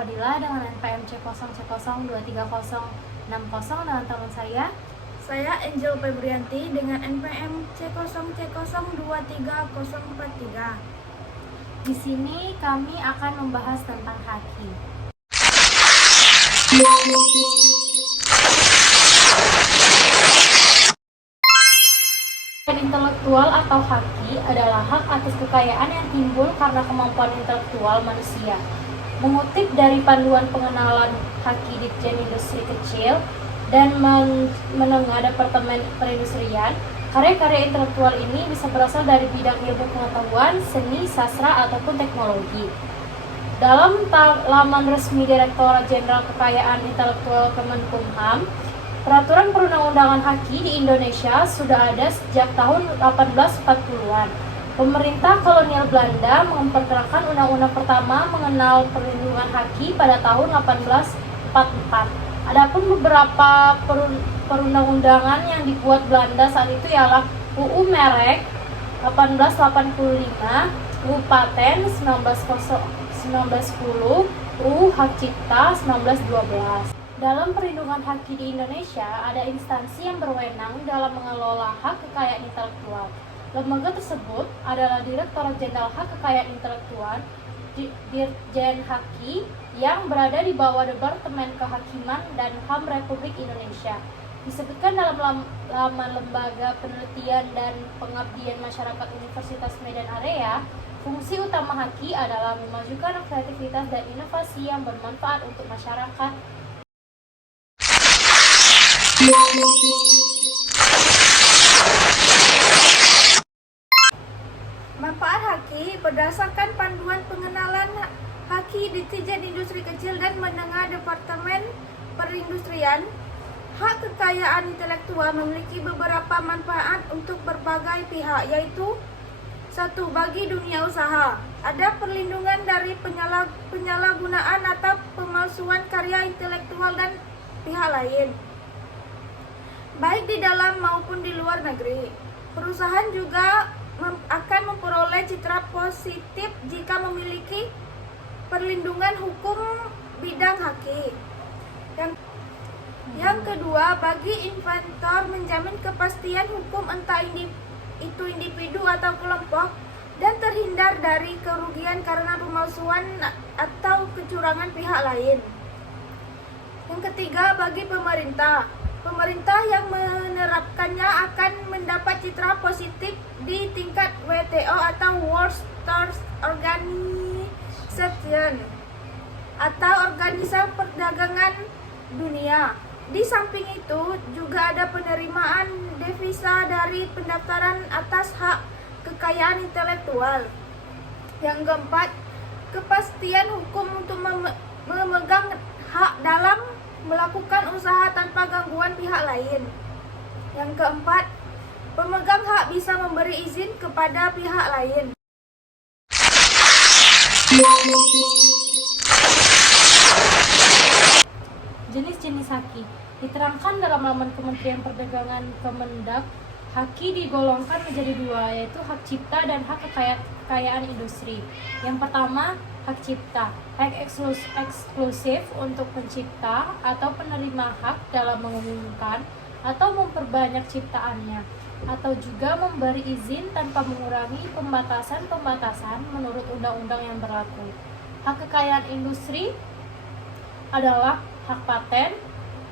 Fadila dengan NPM C0C0230660 dengan teman saya. Saya Angel Febrianti dengan NPM C0C0230343. Di sini kami akan membahas tentang haki. Intelektual atau haki adalah hak atas kekayaan yang timbul karena kemampuan intelektual manusia. Mengutip dari panduan pengenalan haki Ditjen Industri Kecil dan Menengah Departemen Perindustrian, karya-karya intelektual ini bisa berasal dari bidang ilmu pengetahuan, seni, sastra, ataupun teknologi. Dalam laman resmi Direktorat Jenderal Kekayaan Intelektual Kemenkumham, peraturan perundang-undangan haki di Indonesia sudah ada sejak tahun 1840-an. Pemerintah kolonial Belanda memperkenalkan undang-undang pertama mengenal perlindungan haki pada tahun 1844. Adapun beberapa perundang-undangan yang dibuat Belanda saat itu ialah UU Merek 1885, UU Paten 1910, UU Hak Cipta 1912. Dalam perlindungan haki di Indonesia, ada instansi yang berwenang dalam mengelola hak kekayaan intelektual. Lembaga tersebut adalah Direktorat Jenderal Hak Kekayaan Intelektual, Dirjen Haki, yang berada di bawah Departemen Kehakiman dan HAM Republik Indonesia. Disebutkan dalam laman Lembaga Penelitian dan Pengabdian Masyarakat Universitas Medan Area, fungsi utama haki adalah memajukan kreativitas dan inovasi yang bermanfaat untuk masyarakat. Manfaat haki berdasarkan panduan pengenalan haki Ditjen Industri Kecil dan Menengah Departemen Perindustrian. Hak kekayaan intelektual memiliki beberapa manfaat untuk berbagai pihak, yaitu 1. Bagi dunia usaha, ada perlindungan dari penyalahgunaan atau pemalsuan karya intelektual dan pihak lain, baik di dalam maupun di luar negeri. Perusahaan juga akan memperoleh citra positif jika memiliki perlindungan hukum bidang haki. Yang kedua, bagi inventor menjamin kepastian hukum entah itu individu atau kelompok dan terhindar dari kerugian karena pemalsuan atau kecurangan pihak lain. Yang ketiga, bagi pemerintah yang menerapkannya akan mendapat citra positif di tingkat WTO atau World Trade Organization atau Organisasi Perdagangan Dunia. Di samping itu juga ada penerimaan devisa dari pendaftaran atas hak kekayaan intelektual. Yang keempat, kepastian hukum untuk memegang hak dalam melakukan usaha tanpa gangguan pihak lain. Yang keempat, pemegang hak bisa memberi izin kepada pihak lain. Jenis-jenis haki diterangkan dalam laman Kementerian Perdagangan Kemendak. Haki digolongkan menjadi dua, yaitu hak cipta dan hak kekayaan industri. Yang pertama, hak cipta, hak eksklusif untuk pencipta atau penerima hak dalam mengumumkan atau memperbanyak ciptaannya, atau juga memberi izin tanpa mengurangi pembatasan-pembatasan menurut undang-undang yang berlaku. Hak kekayaan industri adalah hak paten,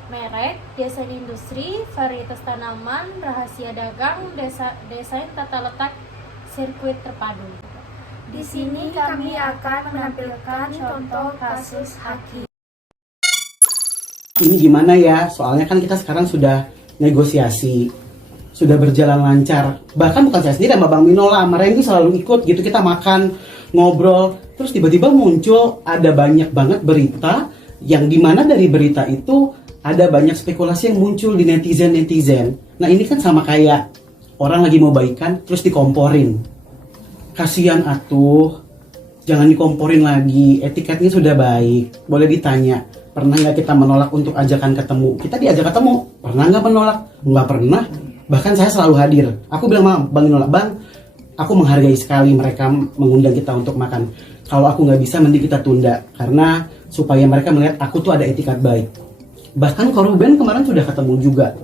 merek, desain industri, varietas tanaman, rahasia dagang, desain tata letak, sirkuit terpadu. Di sini kami akan menampilkan contoh kasus haki. Ini gimana ya? Soalnya kan kita sekarang sudah negosiasi, sudah berjalan lancar. Bahkan bukan saya sendiri, sama Bang Minola, sama Randy selalu ikut gitu. Kita makan, ngobrol, terus tiba-tiba muncul ada banyak banget berita yang dimana dari berita itu ada banyak spekulasi yang muncul di netizen. Nah ini kan sama kayak orang lagi mau baikan terus dikomporin. Kasian atuh, jangan dikomporin lagi, etiketnya sudah baik. Boleh ditanya, pernah nggak kita menolak untuk ajakan ketemu? Kita diajak ketemu, pernah nggak menolak? Nggak pernah, bahkan saya selalu hadir. Aku bilang sama Bang Minola, Bang, aku menghargai sekali mereka mengundang kita untuk makan. Kalau aku nggak bisa, mending kita tunda. Karena supaya mereka melihat aku tuh ada etikat baik. Bahkan kalau Ruben kemarin sudah ketemu juga.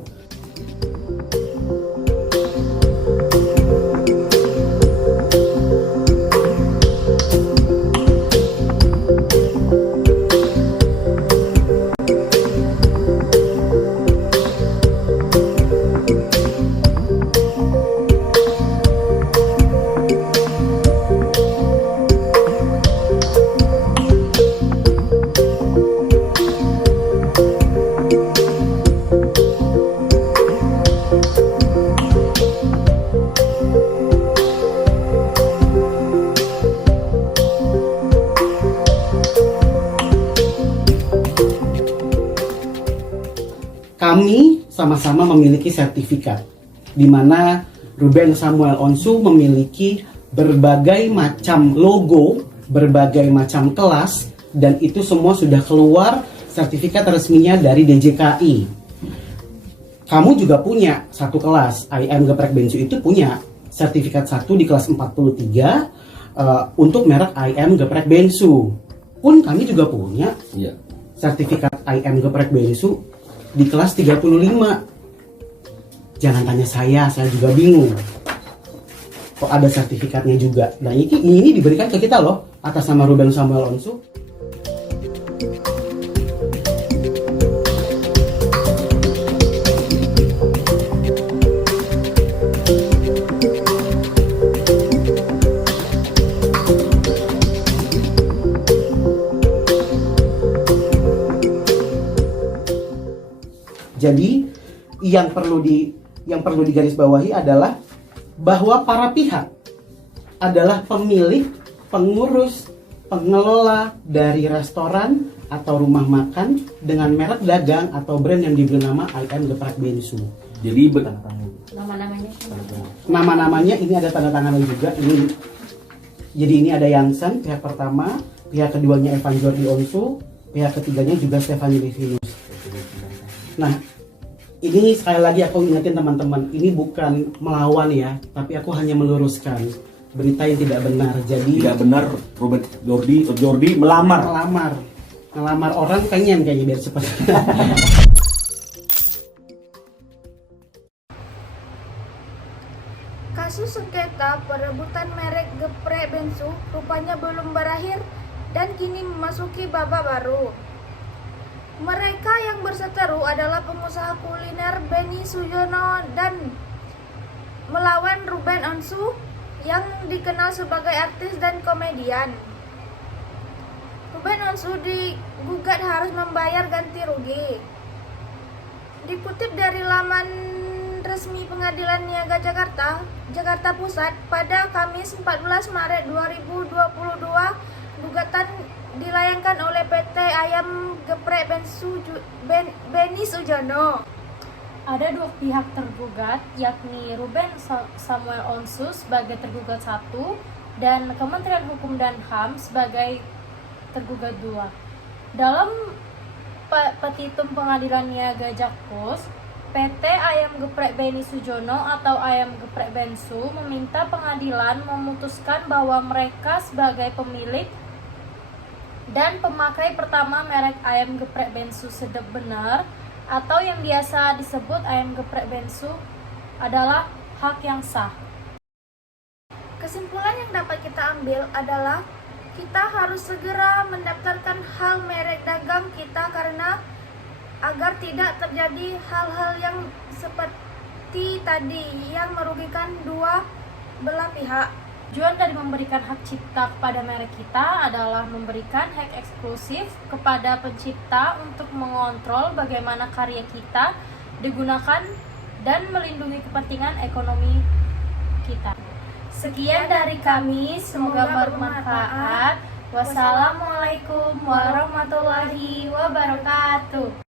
Kami sama-sama memiliki sertifikat, di mana Ruben Samuel Onsu memiliki berbagai macam logo, berbagai macam kelas, dan itu semua sudah keluar sertifikat resminya dari DJKI. Kamu juga punya satu kelas, IM Geprek Bensu itu punya sertifikat 1 di kelas 43 untuk merek IM Geprek Bensu. Pun kami juga punya sertifikat IM Geprek Bensu di kelas 35. Jangan tanya saya juga bingung. Kok ada sertifikatnya juga. Nah ini diberikan ke kita loh, atas nama Ruben Samuel Onsu. Jadi yang perlu digarisbawahi adalah bahwa para pihak adalah pemilik, pengurus, pengelola dari restoran atau rumah makan dengan merek dagang atau brand yang diberi nama IM Geprek Bensu. Jadi Nama-namanya ini ada tanda tangannya juga. Ini ada Yansen pihak pertama, pihak keduanya Evan Jordi Onsu, pihak ketiganya juga Stefani Livinus. Nah, ini sekali lagi aku ingetin teman-teman, ini bukan melawan ya, tapi aku hanya meluruskan berita yang tidak benar. Jadi tidak benar Robert Jordi melamar orang kayaknya biar cepat. Kasus sengketa perebutan merek Geprek Bensu rupanya belum berakhir dan kini memasuki babak baru. Mereka yang berseteru adalah pengusaha kuliner Benny Sujono dan melawan Ruben Onsu yang dikenal sebagai artis dan komedian. Ruben Onsu digugat harus membayar ganti rugi. Dikutip dari laman resmi Pengadilan Niaga Jakarta Pusat, pada Kamis 14 Maret 2022, gugatan dilayangkan oleh PT Ayam Geprek Benny Sujono. Ada dua pihak tergugat, yakni Ruben Samuel Onsu sebagai tergugat 1 dan Kementerian Hukum dan HAM sebagai tergugat 2. Dalam petitum Pengadilan Niaga Jakpus, PT Ayam Geprek Benny Sujono atau Ayam Geprek Bensu meminta pengadilan memutuskan bahwa mereka sebagai pemilik dan pemakai pertama merek Ayam Geprek Bensu Sedep Bener atau yang biasa disebut Ayam Geprek Bensu adalah hak yang sah. Kesimpulan yang dapat kita ambil adalah kita harus segera mendaftarkan hal merek dagang kita karena agar tidak terjadi hal-hal yang seperti tadi yang merugikan dua belah pihak. Tujuan dari memberikan hak cipta kepada merek kita adalah memberikan hak eksklusif kepada pencipta untuk mengontrol bagaimana karya kita digunakan dan melindungi kepentingan ekonomi kita. Sekian dari kami, semoga bermanfaat. Wassalamualaikum warahmatullahi wabarakatuh.